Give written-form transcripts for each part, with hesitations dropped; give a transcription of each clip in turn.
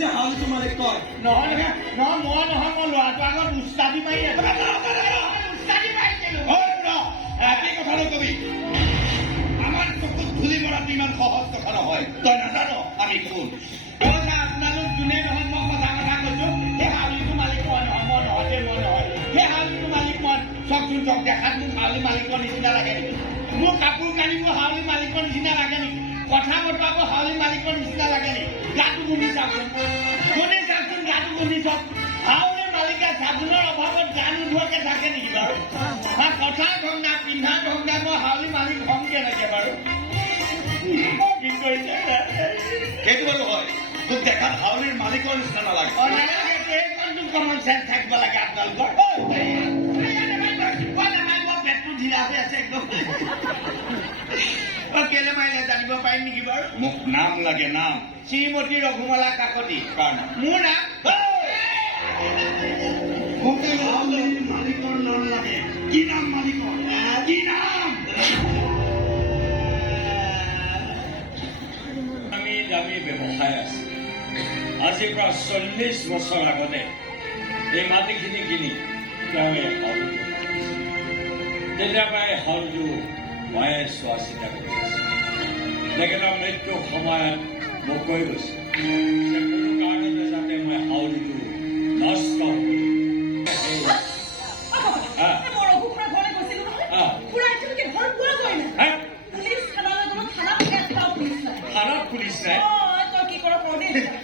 যে হাউলিটো মালিক তই নহয় মই ল'ৰাটো আগত উস্তাদি মাৰি উস্তাদি মাৰিছিলো কি কথা নকবি আমাৰ চকুত ধূলি মৰাটো ইমান সহজ কথা নহয় তই নাজানো আমি কোন আপোনালোক যোনে নহয় মই সঁচা কথা কৈছো সেই হাউলিটো মালিক মই নহয় সেই হাউলিটো মালিক মই চকচোন চক দেখাত মোক হাউলি মালিকৰ নিচিনা লাগে নেকি মোৰ কাপোৰ কানিবোৰ হাউলি মালিকৰ নিচিনা লাগে নেকি কথা বতৰাবোৰ হাউলি মালিকৰ নিচিনা লাগে নেকি গাটো গুন্ধি চাওকচোন গাটো গুন্ধি চাওক হাউলি মালিকে চাবোনৰ অভাৱত গা নোধোৱাকে থাকে নেকি বাৰু কথা ঢংগা পিন্ধা ঢংগা মই হাউলি মালিক হম কেনেকে বাৰু কি কৰিছে সেইটো বাৰু হয় তোক দেখাত হাউলিৰ মালিকৰ নিচিনা নালাগে কমন চেন্স থাকিব লাগে আপোনালোকৰ পেটটো ঢিলা হৈ আছে একদম কেলে মাৰিলে জানিব পাৰিম নেকি বাৰু মোক নাম লাগে নাম শ্ৰীমতী ৰঘুমলা কাকতি মোৰ নাম মোক হাউলিৰ মালিকৰ নাম লাগে কি নাম মালিকৰ কি নাম আমি দামী ব্যৱসায় আছে আজিৰ পৰা 40 বছৰ আগতে এই মাটিখিনি কিনি তেওঁৱে হল তেতিয়াৰ পৰাই হলটো ময়ে চোৱা চিতা কৰি আছে তেখেতৰ মৃত্যুৰ সময়ত মোক কৈ গৈছে যে কোনো কাৰণতে যাতে মই হাউলিটো নষ্ট থানাত পুলিচ নাই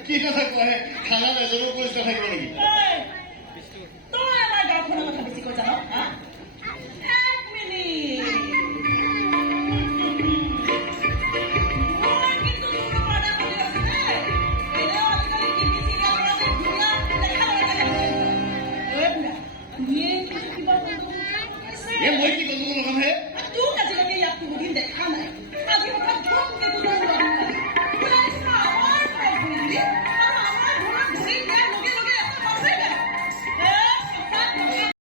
কি কথা কয় থানাত এজনো পুলিচ নাথাকিব নেকি মই